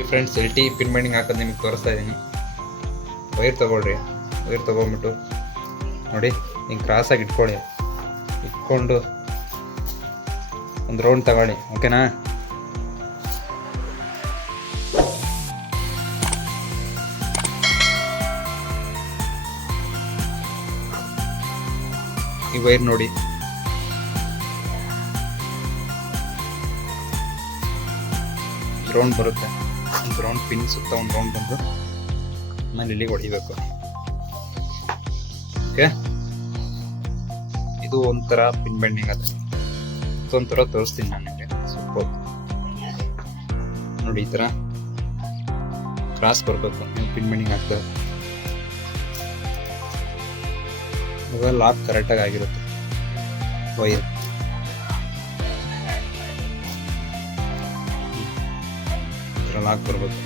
ಈ friends L T pin binding ಹಾಕೋದು ನಿಮಗೆ ತೋರಿಸ್ತಾ ಇದ್ದೀನಿ ವೈರ್ ತೊಗೊಳ್ರಿ. ವೈರ್ ತೊಗೊಂಬಿಟ್ಟು ನೋಡಿ, ಹಿಂಗೆ ಕ್ರಾಸಾಗಿ ಇಟ್ಕೊಳ್ಳಿ. ಇಟ್ಕೊಂಡು ಒಂದು ರೌಂಡ್ ತಗೊಳ್ಳಿ ಓಕೆನಾ ಈ ವೈರ್ ನೋಡಿ. ರೌಂಡ್ ಬರುತ್ತೆ. ಒಂದು ರೌಂಡ್ ಪಿನ್ ಸುತ್ತ ಒಂದು ರೌಂಡ್ ಬಂದು ಆಮೇಲೆ ಇಲ್ಲಿಗೆ ಹೊಡಿಬೇಕು. ಓಕೆ ಇದು ಒಂಥರ ಪಿನ್ ಬೆಂಡಿಂಗ್ ಅದ ಒಂಥರ ತೋರಿಸ್ತೀನಿ ನಾನು ನಿಮಗೆ. ಸ್ವಲ್ಪ ನೋಡಿ ಈ ಥರ ಕ್ರಾಸ್ ಬರಬೇಕು ನೀವು ಪಿನ್ ಬೆಂಡಿಂಗ್ ಆಗ್ತದೆ ಇವಾಗ ಲಾಕ್ ಕರೆಕ್ಟಾಗಿ ಆಗಿರುತ್ತೆ. ವೈರ್ ಲಾಕ್ ಬರಬೇಕು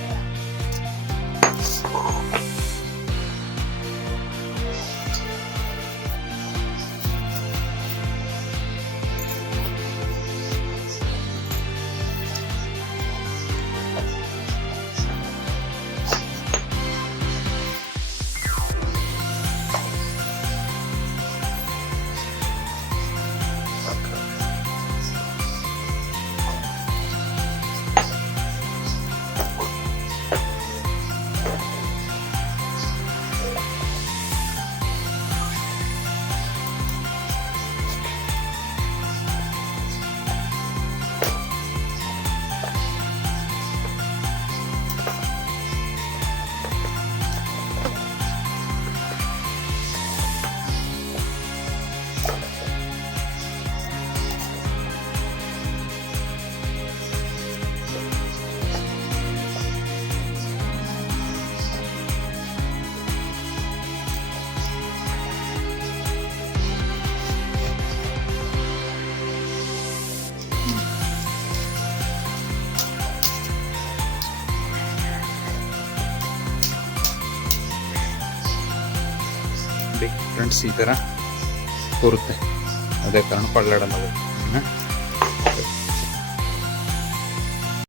ನೋಡಿ ಫ್ರೆಂಡ್ಸ್ ಈ ಥರ ಕೂರುತ್ತೆ ಅದೇ ಕಾರಣಕ್ಕೆ ಒಳ್ಳಾಡೋದು